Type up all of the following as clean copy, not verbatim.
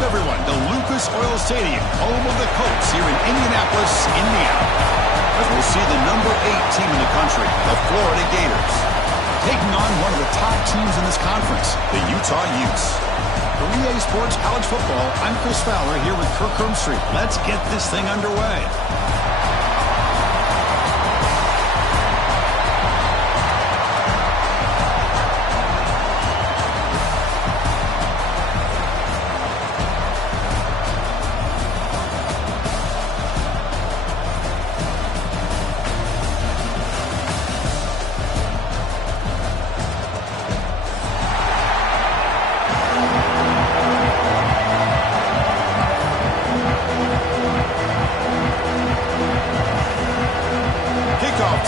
Welcome, everyone, to Lucas Oil Stadium, home of the Colts here in Indianapolis, Indiana. As we'll see the number 8 team in the country, the Florida Gators, taking on one of the top teams in this conference, the Utah Utes. For EA Sports College Football, I'm Chris Fowler here with Kirk Hermstreet. Let's get this thing underway.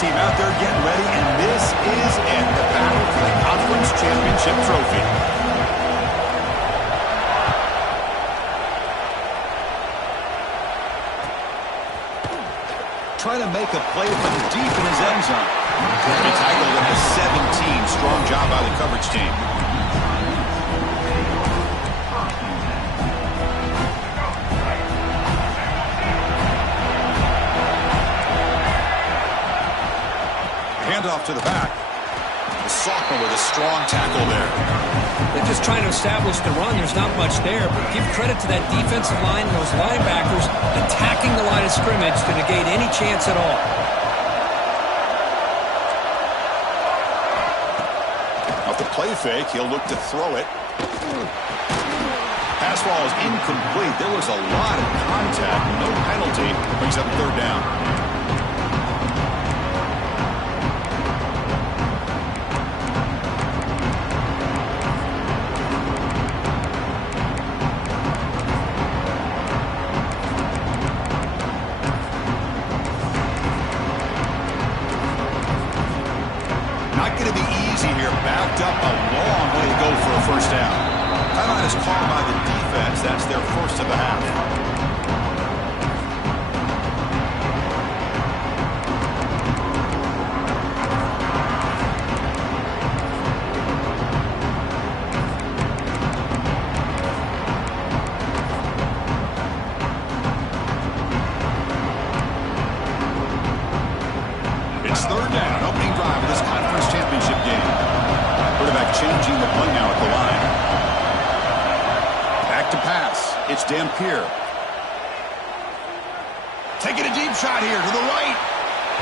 Team out there getting ready, and this is it, the battle for the conference championship trophy. Trying to make a play from deep in his end zone. He tackled him at 17. Strong job by the coverage team. Off to the back. The sophomore with a strong tackle there. They're just trying to establish the run. There's not much there, but give credit to that defensive line and those linebackers attacking the line of scrimmage to negate any chance at all. Off the play fake, he'll look to throw it. Pass ball is incomplete. There was a lot of contact. No penalty. Brings up 3rd down. Up a long way to go for a first down. Timeout is called by the defense. That's their first of the half. It's 3rd down, opening drive of this conference championship game. Quarterback changing the punt now at the line. Back to pass. It's Dampier. Taking a deep shot here to the right.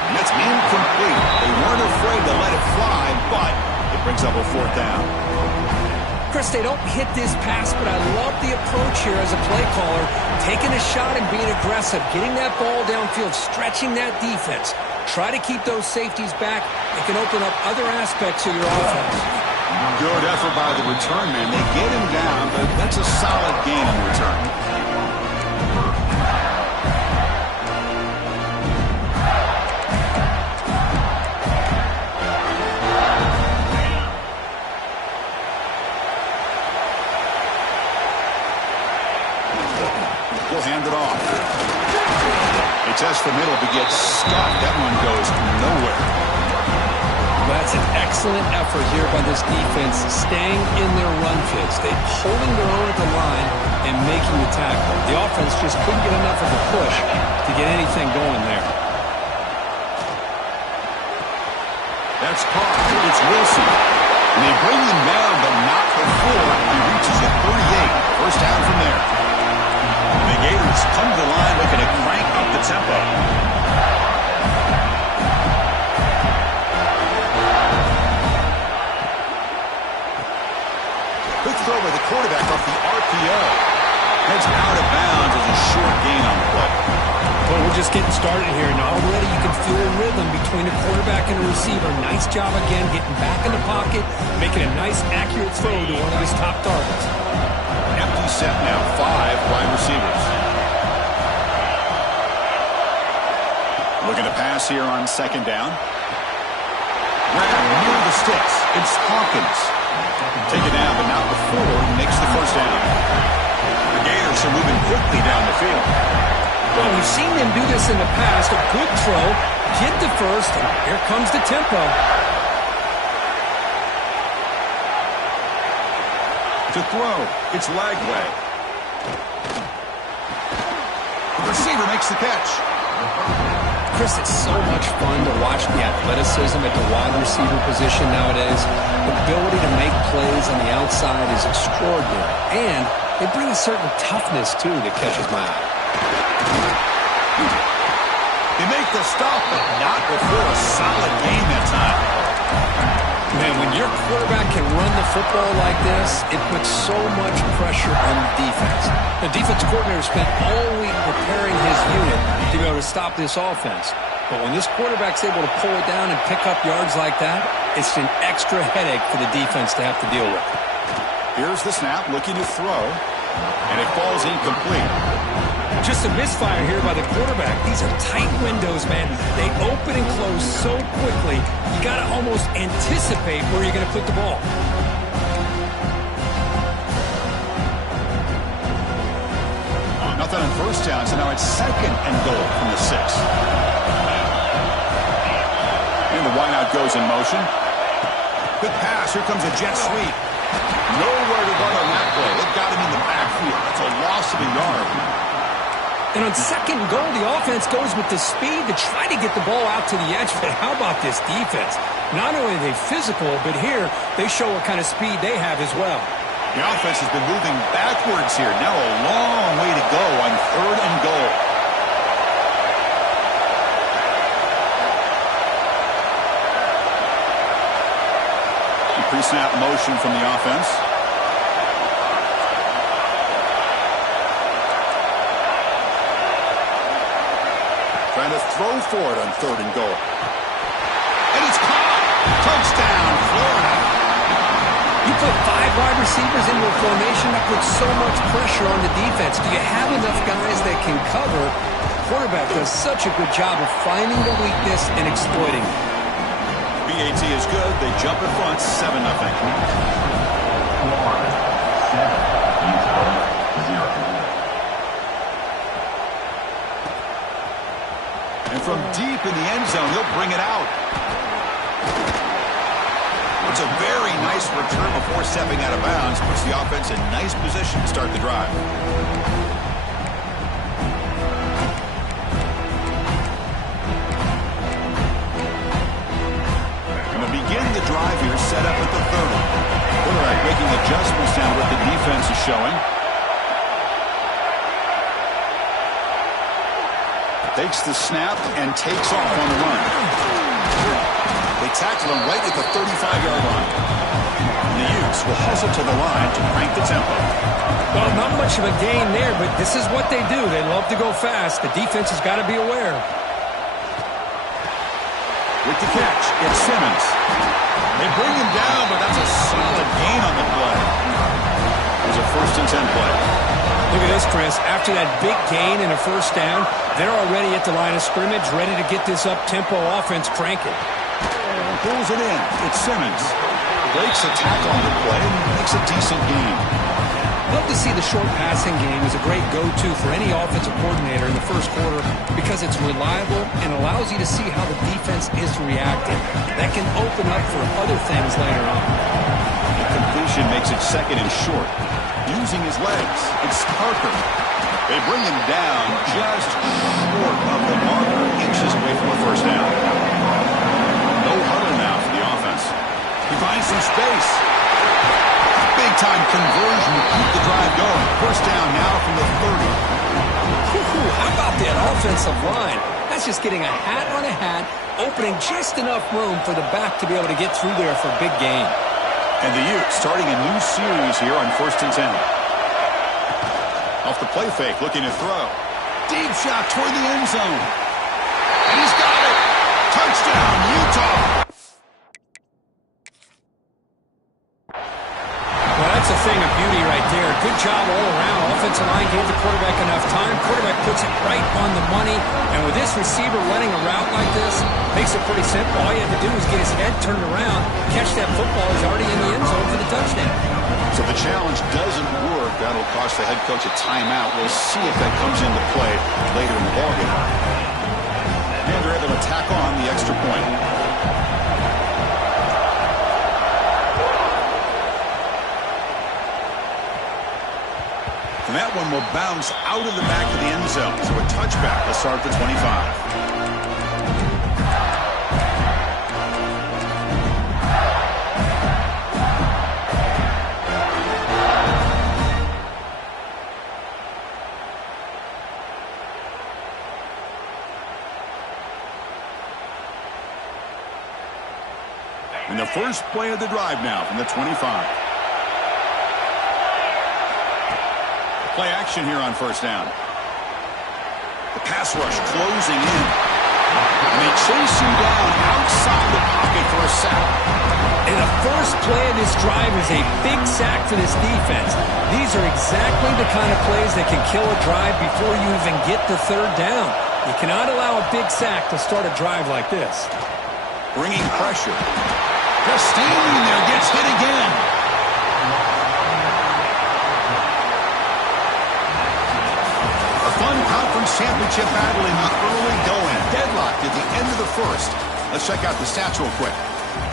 And that's incomplete. They weren't afraid to let it fly, but it brings up a 4th down. Chris, they don't hit this pass, but I love the approach here as a play caller. Taking a shot and being aggressive. Getting that ball downfield, stretching that defense. Try to keep those safeties back. It can open up other aspects of your offense. Good effort by the return man. They get him down, but that's a solid gain in return. He'll hand it off. He tests the middle, but gets stuck. That one goes nowhere. That's an excellent effort here by this defense, staying in their run fits. They're holding their own at the line and making the tackle. The offense just couldn't get enough of a push to get anything going there. That's caught. It's Wilson. And they bring him down, but not before he reaches the 38. First down from there. And the Gators come to the line looking to crank up the tempo. Quick throw by the quarterback off the RPO. Heads out of bounds as a short gain on the play. Well, we're just getting started here, and already you can feel a rhythm between the quarterback and the receiver. Nice job again, getting back in the pocket, making a nice, accurate throw to one of his top targets. Empty set now, 5 wide receivers. Looking to pass here on 2nd down. Grab near the sticks. It's Hawkins. Taken down, but not before he makes the first down. The Gators are moving quickly down the field. Well, we've seen them do this in the past. A good throw, get the first, and here comes the tempo. To throw, it's Lagway. The receiver makes the catch. Chris, it's so much fun to watch the athleticism at the wide receiver position nowadays. The ability to make plays on the outside is extraordinary. And they bring a certain toughness, too, that catches my eye. They make the stop, but not before a solid gain that time. Man, when your quarterback can run the football like this, it puts so much pressure on the defense. The defense coordinator spent all week preparing his unit to be able to stop this offense. But when this quarterback's able to pull it down and pick up yards like that, it's an extra headache for the defense to have to deal with. Here's the snap, looking to throw, and it falls incomplete. Just a misfire here by the quarterback. These are tight windows, man. They open and close so quickly, you got to almost anticipate where you're going to put the ball. Nothing on first down, so now it's 2nd and goal from the 6. And the wideout goes in motion. Good pass. Here comes a jet sweep. Nowhere to run on that play. They've got him in the backfield. That's a loss of a yard. And on 2nd and goal, the offense goes with the speed to try to get the ball out to the edge. But how about this defense? Not only are they physical, but here they show what kind of speed they have as well. The offense has been moving backwards here. Now a long way to go on 3rd and goal. Pre-snap motion from the offense. Trying to throw for it on 3rd and goal. And it's caught. Touchdown, Florida. You put 5 wide receivers into a formation that puts so much pressure on the defense. Do you have enough guys that can cover? The quarterback does such a good job of finding the weakness and exploiting it. BAT is good. They jump in front, 7-0. And from deep in the end zone, he'll bring it out. It's a very nice return before stepping out of bounds. Puts the offense in nice position to start the drive. Begin the drive here, set up at the 30. Quarterback making adjustments down what the defense is showing. Takes the snap and takes off on the run. They tackle him right at the 35-yard line. The Utes will hustle to the line to crank the tempo. Well, not much of a gain there, but this is what they do. They love to go fast. The defense has got to be aware. With the catch, it's Simmons. They bring him down, but that's a solid gain on the play. It was a 1st and 10 play. Look at this, Chris. After that big gain and a 1st down, they're already at the line of scrimmage, ready to get this up-tempo offense cranking. Pulls it in. It's Simmons. Breaks a tackle on the play and makes a decent gain. Love to see the short passing game as a great go-to for any offensive coordinator in the 1st quarter because it's reliable and allows you to see how the defense is reacting. That can open up for other things later on. The completion makes it 2nd and short. Using his legs, it's Parker. They bring him down just short of the marker, inches away from a 1st down. No huddle now for the offense. He finds some space. Big-time conversion to keep the drive going. 1st down now from the 30. How about that offensive line? That's just getting a hat on a hat, opening just enough room for the back to be able to get through there for a big gain. And the Utes starting a new series here on 1st and 10. Off the play fake, looking to throw. Deep shot toward the end zone. And he's got it. Touchdown, Utah. Well, that's a thing of beauty right there. Good job all around. Offensive line gave the quarterback enough time. Quarterback puts it right on the money. And with this receiver running a route like this, makes it pretty simple. All you have to do is get his head turned around, catch that football. He's already in the end zone for the touchdown. So the challenge doesn't work. That'll cost the head coach a timeout. We'll see if that comes into play later in the ballgame. And they're able to tack on the extra point. And that one will bounce out of the back of the end zone. So a touchback will start the 25. And the first play of the drive now from the 25. Play action here on first down. The pass rush closing in. And they chase him down outside the pocket for a sack. And the first play of this drive is a big sack for this defense. These are exactly the kind of plays that can kill a drive before you even get the third down. You cannot allow a big sack to start a drive like this. Bringing pressure. Just standing there, gets hit again. A fun conference championship battle in the early going. Deadlocked at the end of the first. Let's check out the stats real quick.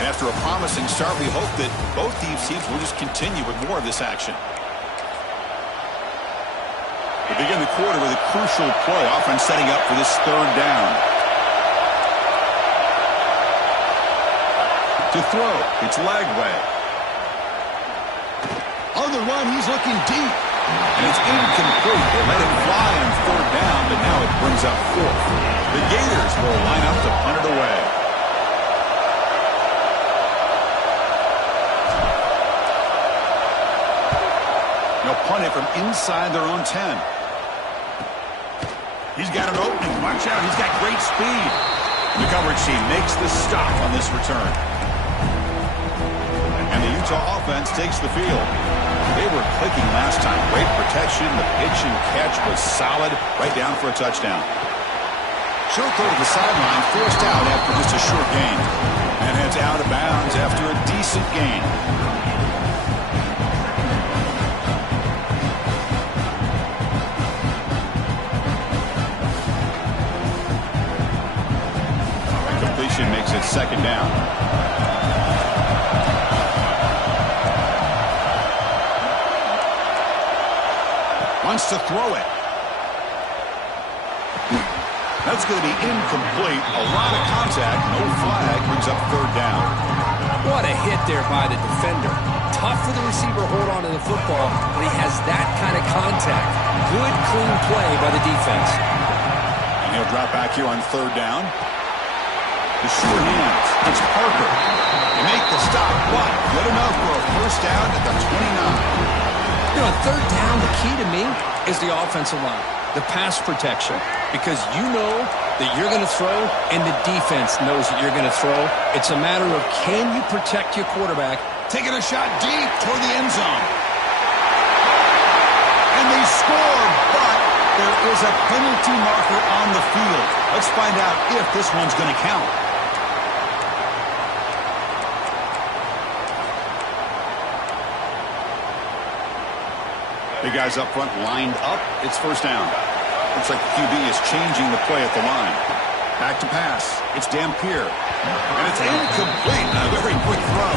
And after a promising start, we hope that both these teams will just continue with more of this action. We begin the quarter with a crucial play, offense setting up for this third down. To throw, it's Lagway. On the run, he's looking deep. And it's incomplete. They let him fly on third down, but now it brings up fourth. The Gators will line up to punt it away. They'll punt it from inside their own 10. He's got an opening. Watch out, he's got great speed. The coverage team makes the stop on this return. And the Utah offense takes the field. They were clicking last time. Great protection. The pitch and catch was solid. Right down for a touchdown. She'll throw to the sideline. Forced out after just a short gain. And heads out of bounds after a decent gain. Completion makes it second down. Wants to throw it. That's going to be incomplete. A lot of contact. No flag. Brings up third down. What a hit there by the defender. Tough for the receiver to hold on to the football, but he has that kind of contact. Good, clean play by the defense. And he'll drop back here on third down. The short hands. It's Parker. They make the stop, but good enough for a first down at the 29. You know, third down, the key to me is the offensive line, the pass protection, because you know that you're going to throw and the defense knows that you're going to throw. It's a matter of can you protect your quarterback. Taking a shot deep toward the end zone. And they score, but there is a penalty marker on the field. Let's find out if this one's going to count. The guys up front lined up. It's first down. Looks like the QB is changing the play at the line. Back to pass. It's Dampier. And it's incomplete. A very quick throw.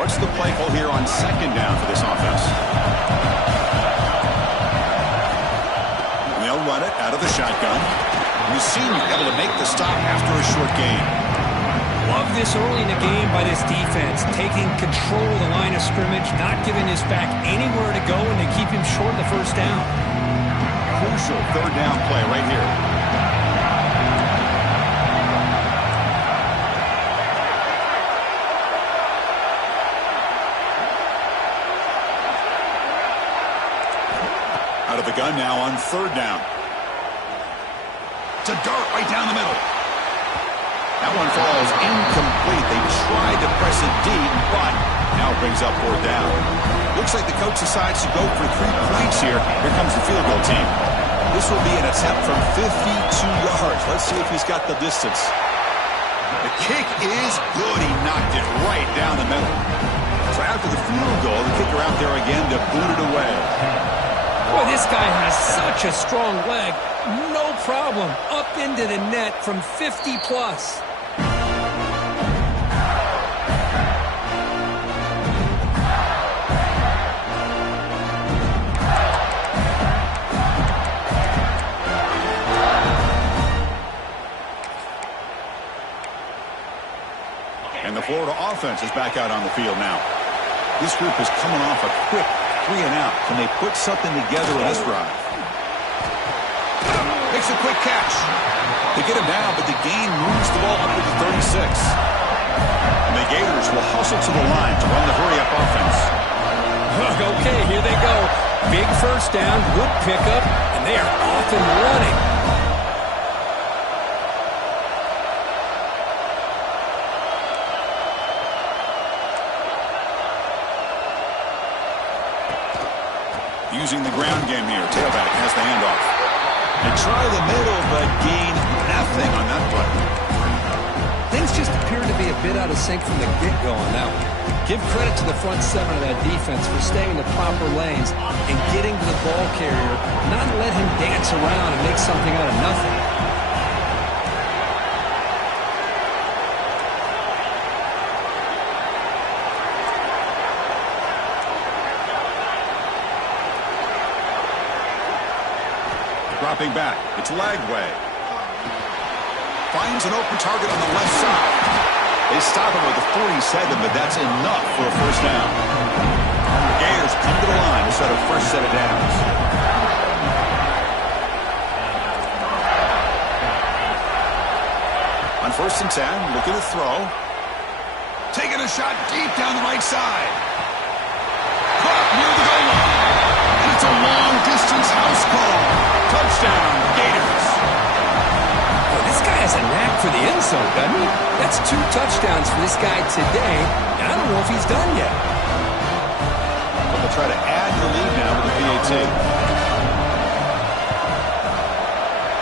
What's the play call here on second down for this offense? Run it out of the shotgun. We've seen him able to make the stop after a short gain. Love this early in the game by this defense, taking control of the line of scrimmage, not giving his back anywhere to go, and they keep him short of the first down. Crucial third down play right here. Out of the gun now on third down. It's a dart right down the middle. That one falls incomplete. They tried to press it deep, but now it brings up fourth down. Looks like the coach decides to go for 3 points here. Here comes the field goal team. This will be an attempt from 52 yards. Let's see if he's got the distance. The kick is good. He knocked it right down the middle. So after the field goal, the kicker out there again to boot it away. Boy, this guy has such a strong leg. No problem. Up into the net from 50 plus. And the Florida offense is back out on the field now. This group is coming off a quick 3 and out. Can they put something together in this drive? Makes a quick catch. They get him down, but the gain moves the ball up to the 36. And the Gators will hustle to the line to run the hurry-up offense. Okay, here they go. Big first down, good pickup, and they are off and running. Using the ground game here. Tailback has the handoff. They try the middle, but gain nothing on that play. Things just appear to be a bit out of sync from the get-go on that one. Give credit to the front seven of that defense for staying in the proper lanes and getting to the ball carrier, not let him dance around and make something out of nothing. Dropping back. It's Lagway. Finds an open target on the left side. They stop him with a 47, but that's enough for a first down. The Gators come to the line to set a first set of downs. On 1st and 10, looking to throw. Taking a shot deep down the right side. Caught near the goal line. And it's a long-distance house call. Touchdown, Gators. Well, this guy has a knack for the end zone, doesn't he? That's 2 touchdowns for this guy today, and I don't know if he's done yet. But they'll try to add the lead now with the PAT.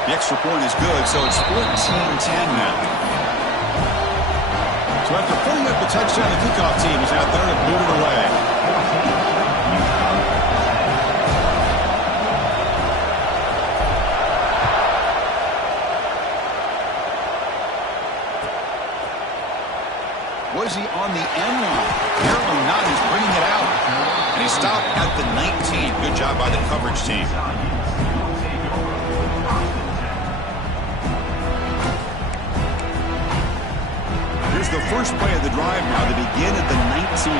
The extra point is good, so it's 14-10 now. So after putting up the touchdown, the kickoff team is out there to boot it away. Was he on the end line? Apparently not. He's bringing it out. And he stopped at the 19. Good job by the coverage team. Here's the first play of the drive now. They begin at the 19.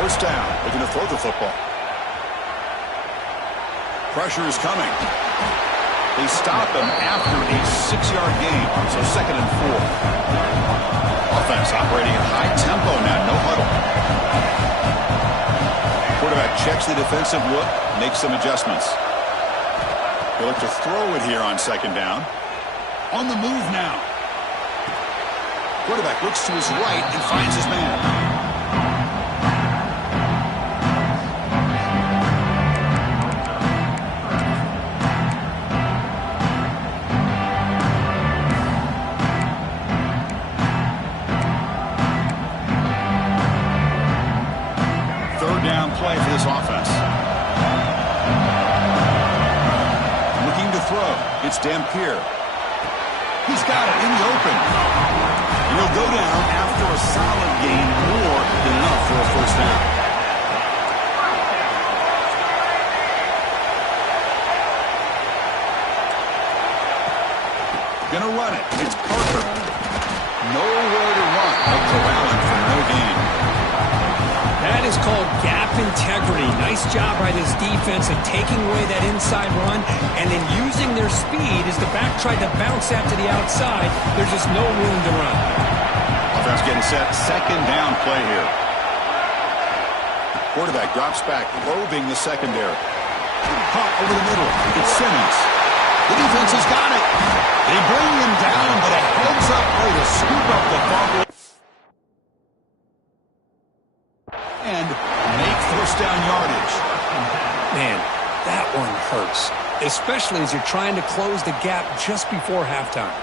First down. Looking to throw the football. Pressure is coming. They stop him after a 6-yard gain, so 2nd and 4. Offense operating at high tempo now, no huddle. Quarterback checks the defensive look, makes some adjustments. He'll look to throw it here on 2nd down. On the move now. Quarterback looks to his right and finds his man. Play for this offense. Looking to throw. It's DemBoyz. He's got it in the open. And he'll go down after a solid gain, more than enough for a first down. Gonna run it. It's Parker. Nowhere to run. Up to Allen for no gain. That is called gap integrity. Nice job by this defense of taking away that inside run and then using their speed as the back tried to bounce that to the outside. There's just no room to run. Offense getting set. 2nd down play here. Quarterback drops back, probing the secondary. Caught over the middle. It's Simmons. The defense has got it. They bring him down, but a heads-up play to scoop up the fumble. And make first down yardage. Man, that one hurts, especially as you're trying to close the gap just before halftime.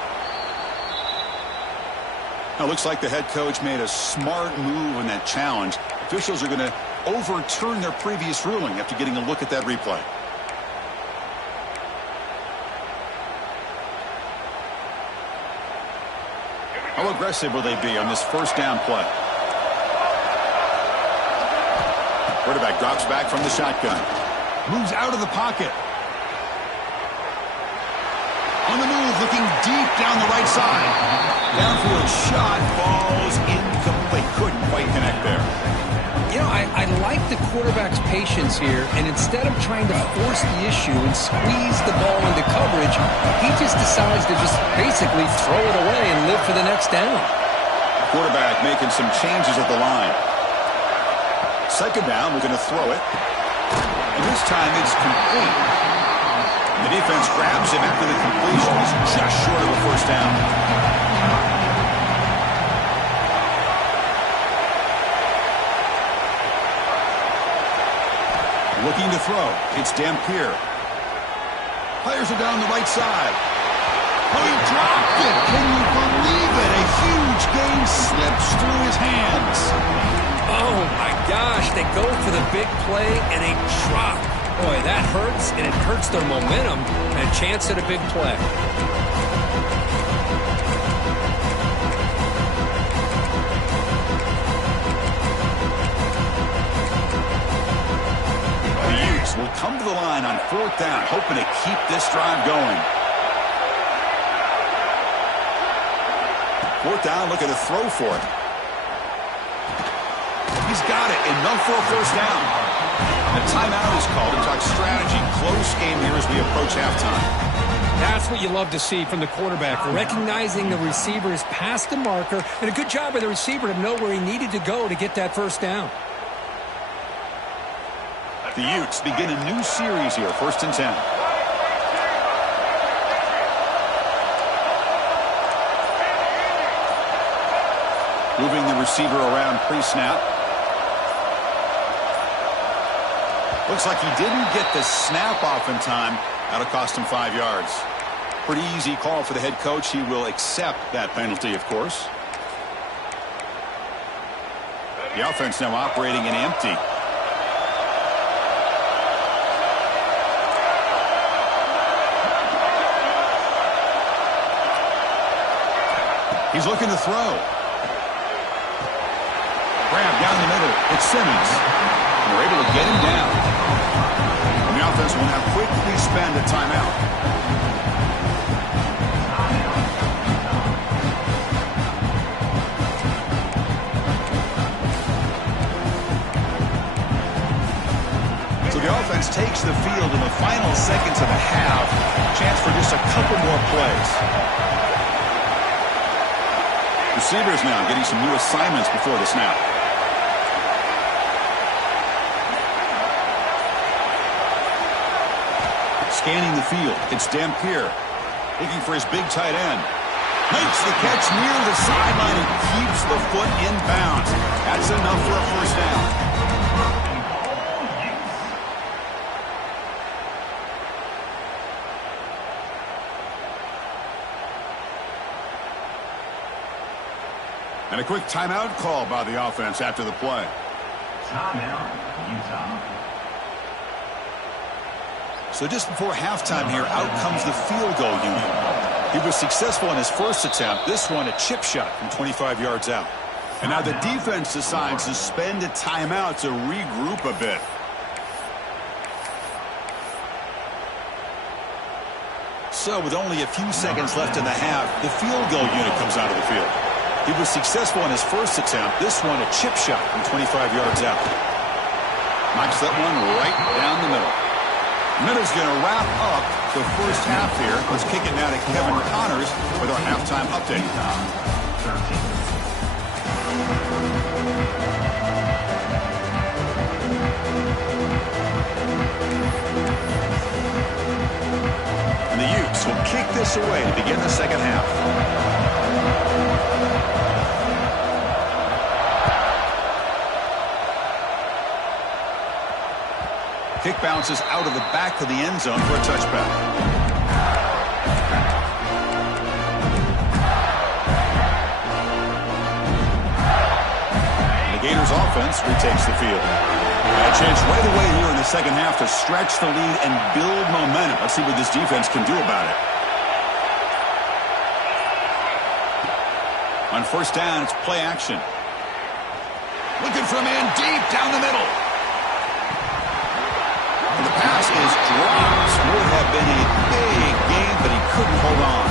Now, looks like the head coach made a smart move in that challenge. Officials are going to overturn their previous ruling after getting a look at that replay. How aggressive will they be on this first down play? Quarterback drops back from the shotgun. Moves out of the pocket. On the move, looking deep down the right side. Downfield shot falls incomplete. Couldn't quite connect there. You know, I like the quarterback's patience here, and instead of trying to force the issue and squeeze the ball into coverage, he just decides to just basically throw it away and live for the next down. Quarterback making some changes at the line. Second down, we're going to throw it. And this time it's complete. The defense grabs him after the completion. He's just short of a first down. Looking to throw. It's DemBoyz. Fires it down the right side. Oh, he dropped it. Can you believe it? A huge gain slips through his hands. Oh, my gosh. They go for the big play and a drop. Boy, that hurts, and it hurts their momentum and a chance at a big play. The Utes will come to the line on fourth down, hoping to keep this drive going. Fourth down, looking to throw for it. He's got it. Enough for a first down. A timeout is called to talk strategy. Close game here as we approach halftime. That's what you love to see from the quarterback, recognizing the receiver is past the marker, and a good job by the receiver to know where he needed to go to get that first down. The Utes begin a new series here, 1st and 10. Moving the receiver around pre-snap. Looks like he didn't get the snap off in time. That'll cost him 5 yards. Pretty easy call for the head coach. He will accept that penalty, of course. The offense now operating in empty. He's looking to throw. Grab down the middle. It's Simmons. And they're able to get him down. And the offense will now quickly spend a timeout. So the offense takes the field in the final seconds of the half. Chance for just a couple more plays. Receivers now getting some new assignments before the snap. Scanning the field, it's DemBoyz looking for his big tight end. Makes the catch near the sideline and keeps the foot in bounds. That's enough for a first down. And a quick timeout call by the offense after the play. Timeout, Utah. So just before halftime here, out comes the field goal unit. He was successful in his first attempt. This one, a chip shot from 25 yards out. And now the defense decides to spend a timeout to regroup a bit. So with only a few seconds left in the half, the field goal unit comes out of the field. He was successful in his first attempt. This one, a chip shot from 25 yards out. Knocks that one right down the middle. Middle's going to wrap up the first half here. Let's kick it now to Kevin Connors with our halftime update. And the Utes will kick this away to begin the second half. Kick bounces out of the back of the end zone for a touchback. The Gators offense retakes the field. A chance right away here in the second half to stretch the lead and build momentum. Let's see what this defense can do about it. On first down, it's play action. Looking for a man deep down the middle. And the pass is dropped. Would have been a big game, but he couldn't hold on.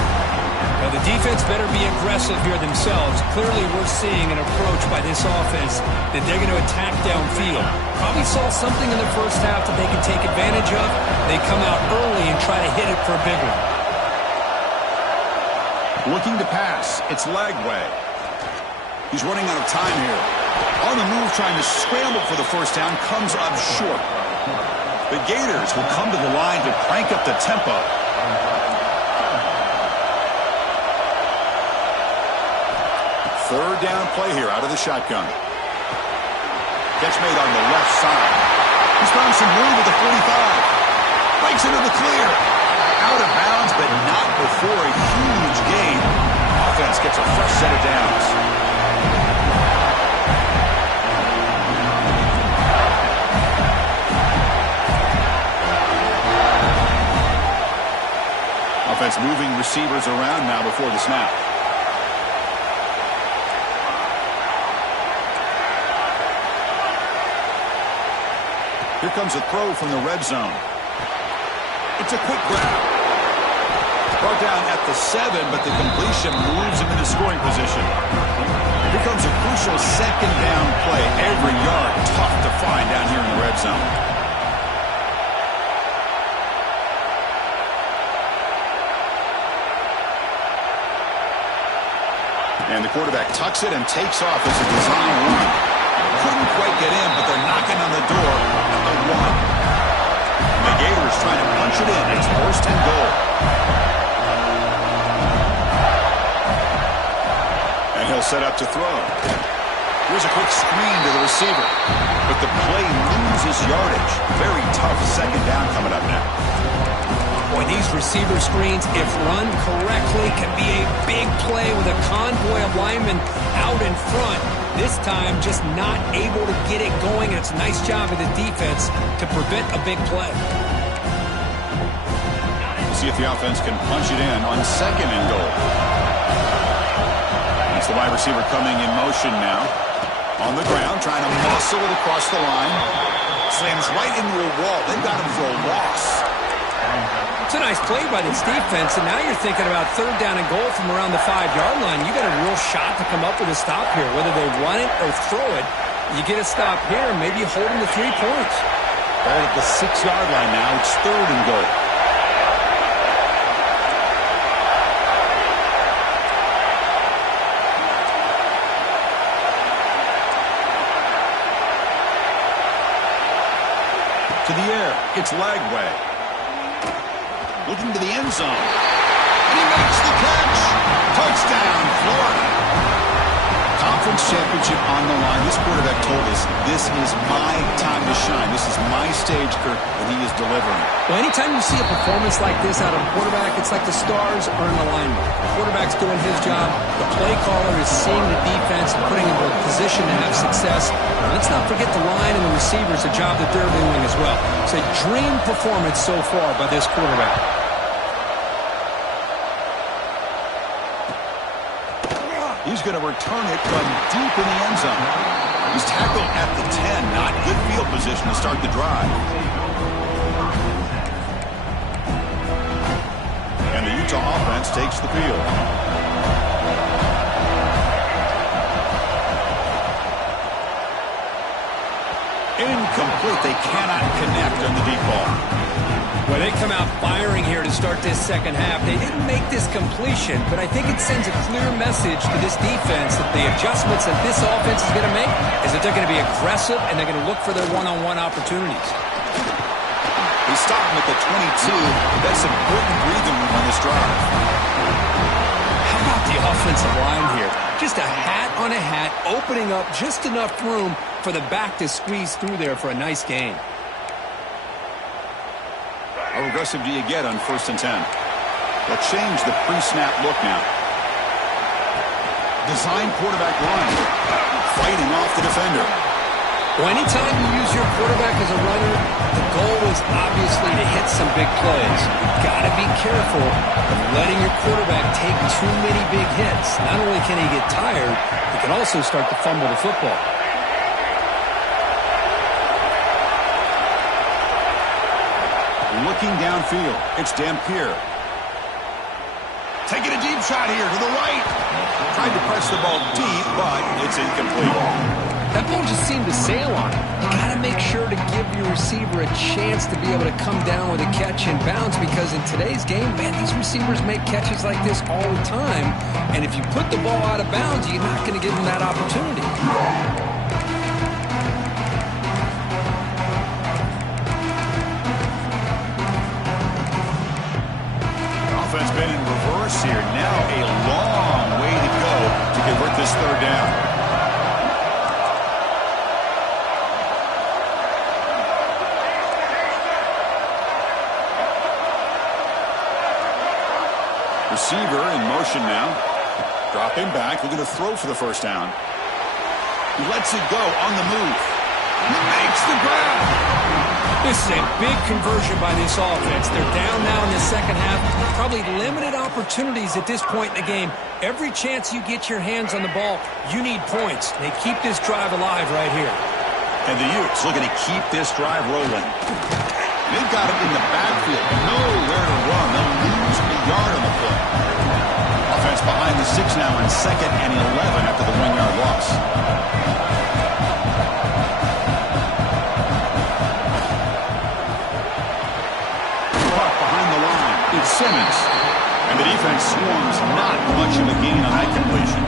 Well, the defense better be aggressive here themselves. Clearly, we're seeing an approach by this offense that they're going to attack downfield. Probably saw something in the first half that they can take advantage of. They come out early and try to hit it for a big one. Looking to pass. It's Lagway. He's running out of time here. On the move, trying to scramble for the first down. Comes up short. The Gators will come to the line to crank up the tempo. Third down play here out of the shotgun. Catch made on the left side. He's found some room at the 45. Breaks into the clear. Out of bounds, but not before a huge gain. Offense gets a fresh set of downs. Offense moving receivers around now before the snap. Here comes a throw from the red zone. It's a quick grab. Brought down at the 7, but the completion moves him into scoring position. Here comes a crucial second down play. Every yard tough to find down here in the red zone. And the quarterback tucks it and takes off as a design run. Couldn't quite get in, but they're knocking on the door at the 1. The Gators trying to punch it in. It's first and goal. And he'll set up to throw. Here's a quick screen to the receiver. But the play loses yardage. Very tough second down coming up now. Boy, these receiver screens, if run correctly, can be a big play with a convoy of linemen out in front. This time, just not able to get it going. And it's a nice job of the defense to prevent a big play. We'll see if the offense can punch it in on second and goal. It's the wide receiver coming in motion now. On the ground, trying to muscle it across the line. Slams right into a wall. They've got him for a loss. It's a nice play by this defense, and now you're thinking about third down and goal from around the 5-yard line. You got a real shot to come up with a stop here. Whether they run it or throw it, you get a stop here, and maybe you hold them to 3 points. Ball at the 6-yard line now. It's third and goal. To the air, it's Lagway. Looking to the end zone. And he makes the catch. Touchdown, Florida. Conference championship on the line. This quarterback told us, this is my time to shine. This is my stage, Kirk, and he is delivering. Well, anytime you see a performance like this out of a quarterback, it's like the stars are in alignment. The quarterback's doing his job. The play caller is seeing the defense and putting him in a position to have success. Let's not forget the line and the receivers, the job that they're doing as well. It's a dream performance so far by this quarterback. He's going to return it from deep in the end zone. He's tackled at the 10. Not good field position to start the drive. And the Utah offense takes the field. Incomplete. They cannot connect on the deep ball. Well, they come out firing here to start this second half. They didn't make this completion, but I think it sends a clear message to this defense that the adjustments that this offense is going to make is that they're going to be aggressive and they're going to look for their one-on-one opportunities. He stopped him at the 22. That's important breathing room on this drive. How about the offensive line here? Just a hat on a hat, opening up just enough room for the back to squeeze through there for a nice gain. How aggressive do you get on first and 10? They'll change the pre-snap look now. Design quarterback line. Fighting off the defender. Well, anytime you use your quarterback as a runner, the goal is obviously to hit some big plays. You've got to be careful of letting your quarterback take too many big hits. Not only can he get tired, he can also start to fumble the football. Looking downfield, it's DemBoyz. Taking a deep shot here to the right. Tried to press the ball deep, but it's incomplete. That ball just seemed to sail on him. You got to make sure to give your receiver a chance to be able to come down with a catch and bounce, because in today's game, man, these receivers make catches like this all the time. And if you put the ball out of bounds, you're not going to give them that opportunity. Offense been in reverse here. Now a long way to go to convert this third down. Receiver in motion now. Dropping back, looking to throw for the first down. He lets it go on the move. He makes the grab. This is a big conversion by this offense. They're down now in the second half. Probably limited opportunities at this point in the game. Every chance you get your hands on the ball, you need points. They keep this drive alive right here. And the Utes looking to keep this drive rolling. They've got it in the backfield. Nowhere to run. They'll lose a yard on the play. Offense behind the 6 now on 2nd and 11 after the 1-yard loss. Caught behind the line. It's Simmons. And the defense swarms not much of a gain on that completion.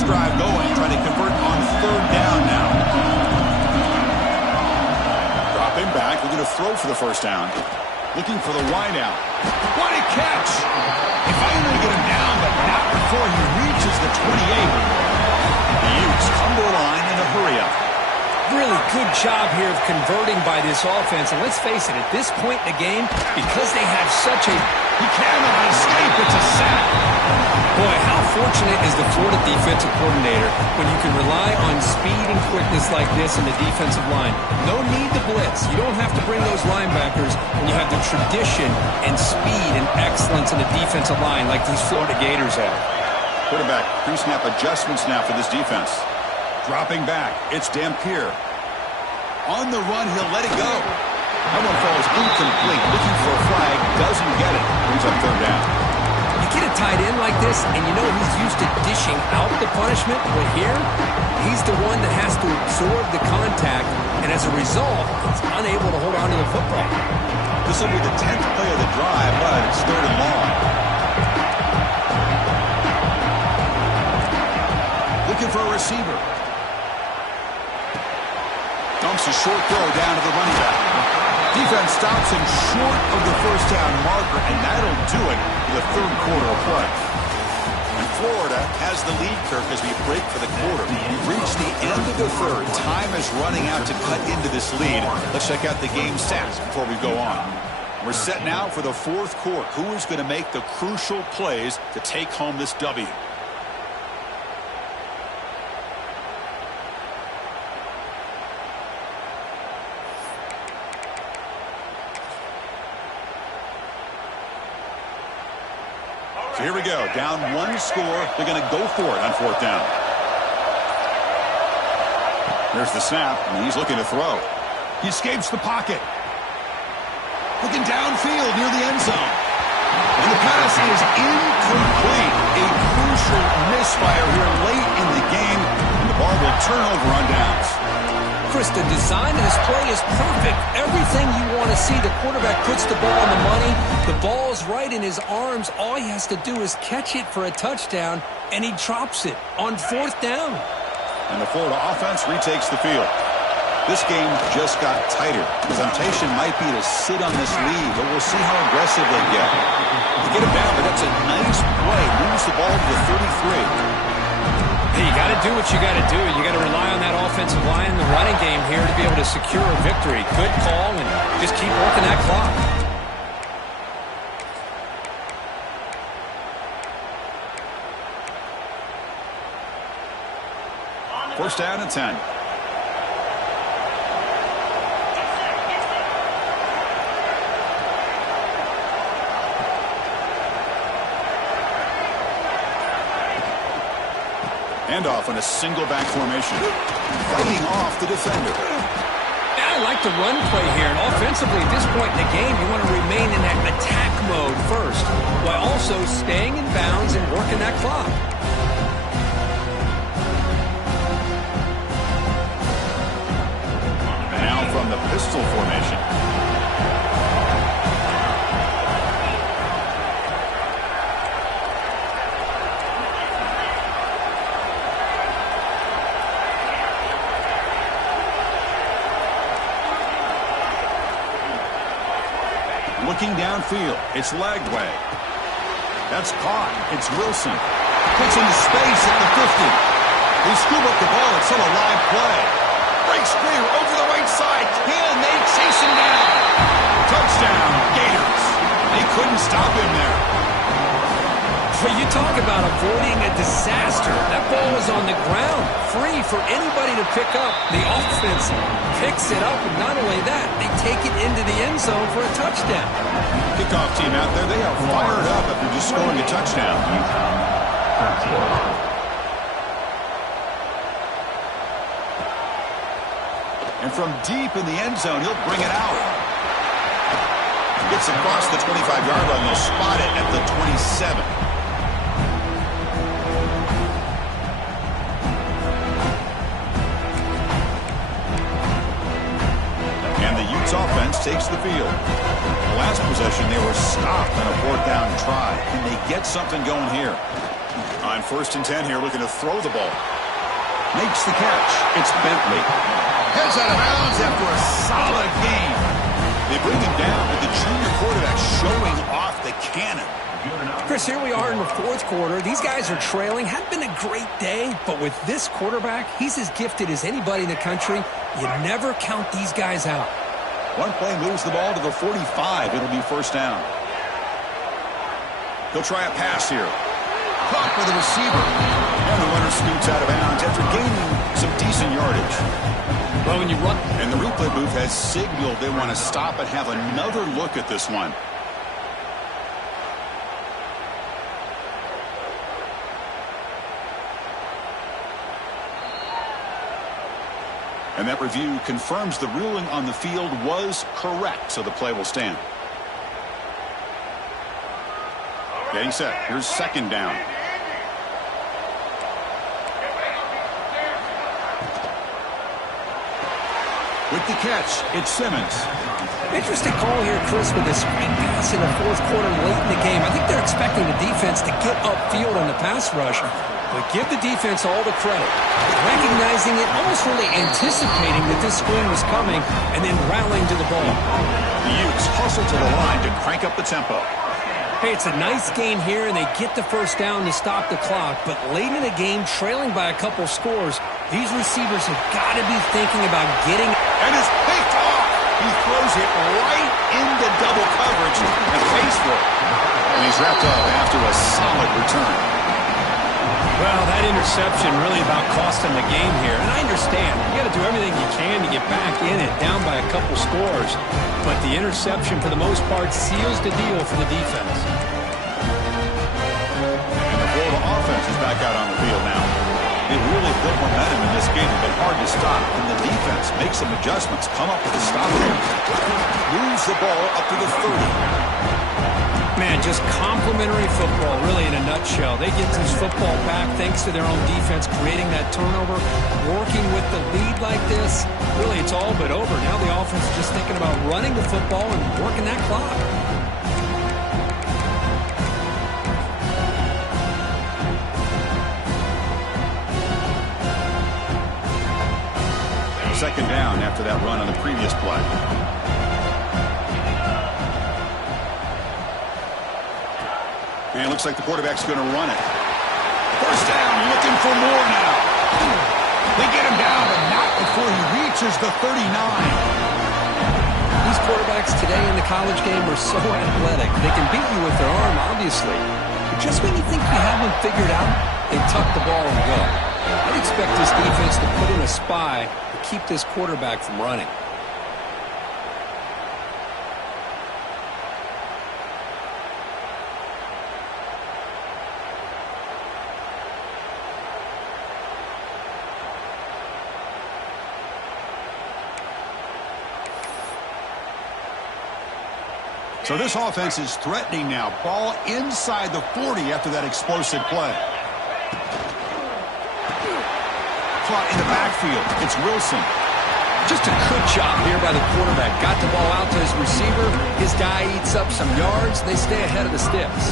Drive going, trying to convert on 3rd down now. Dropping back, looking to throw for the first down. Looking for the wide out. What a catch! He finally get him down, but not before he reaches the 28. The Utes come to the line in a hurry-up. Really good job here of converting by this offense. And let's face it, at this point in the game, because they have such a... He cannot escape. It's a sack. Boy, how fortunate is the Florida defensive coordinator when you can rely on speed and quickness like this in the defensive line. No need to blitz. You don't have to bring those linebackers when you have the tradition and speed and excellence in the defensive line like these Florida Gators have. Quarterback, pre-snap adjustments now for this defense. Dropping back, it's DemBoyz. On the run, he'll let it go. That one falls incomplete. Looking for a flag, doesn't get it. Brings up 3rd down. You get a tight end like this, and you know he's used to dishing out the punishment, but here, he's the one that has to absorb the contact, and as a result, he's unable to hold on to the football. This will be the 10th play of the drive, but it's 3rd and long. Looking for a receiver. Dumps a short throw down to the running back. Defense stops him short of the first down marker, and that'll do it for the 3rd quarter of play. And Florida has the lead, Kirk, as we break for the quarter. We've reached the end of the 3rd. Time is running out to cut into this lead. Let's check out the game stats before we go on. We're set now for the 4th quarter. Who is going to make the crucial plays to take home this W? So here we go. Down 1 score. They're going to go for it on 4th down. There's the snap, and he's looking to throw. He escapes the pocket. Looking downfield near the end zone. And the pass is incomplete. A crucial misfire here late in the game. And the ball will turn over on downs. Chris, the design of this play is perfect. Everything you want to see. The quarterback puts the ball on the money. The ball's right in his arms. All he has to do is catch it for a touchdown, and he drops it on 4th down. And the Florida offense retakes the field. This game just got tighter. The temptation might be to sit on this lead, but we'll see how aggressive they get. They get it down, but that's a nice play. Moves the ball to the 33. Hey, you got to do what you got to do. You got to rely on that offensive line and the running game here to be able to secure a victory. Good call, and just keep working that clock. First down and 10. Handoff in a single back formation. Fighting off the defender. Yeah, I like the run play here. And offensively, at this point in the game, you want to remain in that attack mode first, while also staying in bounds and working that clock. Now from the pistol formation. Looking downfield, it's lagged way. That's caught. It's Wilson. Gets into space at the 50. They scoop up the ball. It's still a live play. Breaks clear over the right side. Can they chase him down? Touchdown, Gators. They couldn't stop him there. But you talk about avoiding a disaster. That ball was on the ground, free for anybody to pick up. The offense picks it up, and not only that, they take it into the end zone for a touchdown. Kickoff team out there, they are fired up after just scoring a touchdown. And from deep in the end zone, he'll bring it out. Gets across the 25-yard line. They'll spot it at the 27. Offense takes the field. The last possession, they were stopped on a fourth down try. Can they get something going here? On 1st and 10 here, looking to throw the ball. Makes the catch. It's Bentley. Heads out of bounds after a solid game. They bring him down with the junior quarterback showing off the cannon. Chris, here we are in the 4th quarter. These guys are trailing. Had been a great day, but with this quarterback, he's as gifted as anybody in the country. You never count these guys out. One play moves the ball to the 45. It'll be first down. He'll try a pass here. Caught by the receiver. And the runner scoots out of bounds after gaining some decent yardage. Well, when you run... And the replay booth has signaled they want to stop and have another look at this one. And that review confirms the ruling on the field was correct, so the play will stand. Getting set. Here's second down. With the catch, it's Simmons. Interesting call here, Chris, with this screen pass in the 4th quarter late in the game. I think they're expecting the defense to get upfield on the pass rush. But give the defense all the credit. Recognizing it, almost really anticipating that this screen was coming, and then rallying to the ball. The Utes hustle to the line to crank up the tempo. Hey, it's a nice game here, and they get the first down to stop the clock. But late in the game, trailing by a couple scores, these receivers have got to be thinking about getting... And it's picked off. He throws it right into double coverage and pays for it. And he's wrapped up after a solid return. Well, that interception really about costing the game here. And I understand. You got to do everything you can to get back in it, down by a couple scores. But the interception, for the most part, seals the deal for the defense. And the Florida offense is back out on the field now. They really built momentum in this game, but hard to stop. And the defense makes some adjustments, come up with a stop there. Moves the ball up to the 30. Man, just complimentary football, really, in a nutshell. They get this football back thanks to their own defense, creating that turnover, working with the lead like this. Really, it's all but over. Now the offense is just thinking about running the football and working that clock. Second down after that run on the previous play. And it looks like the quarterback's going to run it. First down, looking for more now. They get him down, but not before he reaches the 39. These quarterbacks today in the college game are so athletic. They can beat you with their arm, obviously. But just when you think you have them figured out, they tuck the ball and go. I'd expect this defense to put in a spy to keep this quarterback from running. So this offense is threatening now. Ball inside the 40 after that explosive play. Caught in the backfield. It's Wilson. Just a good job here by the quarterback. Got the ball out to his receiver. His guy eats up some yards. They stay ahead of the sticks.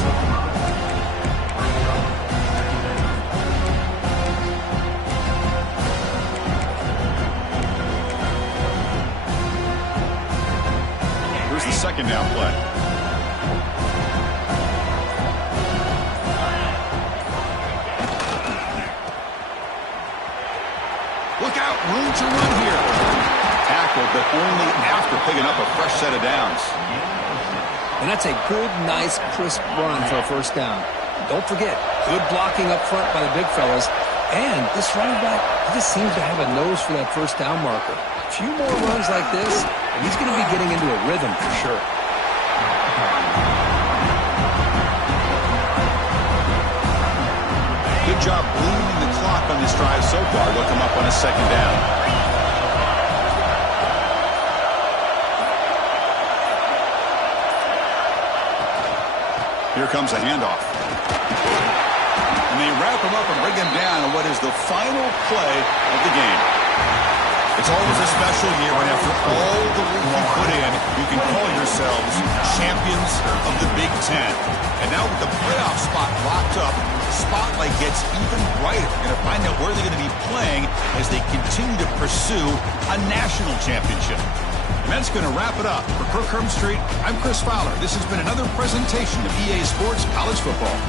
Here's the second down play. Look out, room to run here. Tackle, but only after picking up a fresh set of downs. And that's a good, nice, crisp run for a first down. Don't forget, good blocking up front by the big fellas. And this running back, he just seems to have a nose for that first down marker. A few more runs like this, and he's going to be getting into a rhythm for sure. Good job bleeding the clock on this drive so far. They'll come up on a second down. Here comes a handoff. And they wrap him up and bring him down on what is the final play of the game. It's always a special year when after all the work you put in, you can call yourselves champions of the Big Ten. And now with the playoff spot locked up, the spotlight gets even brighter. You're going to find out where they're going to be playing as they continue to pursue a national championship. And that's going to wrap it up. For Kirk Street, I'm Chris Fowler. This has been another presentation of EA Sports College Football.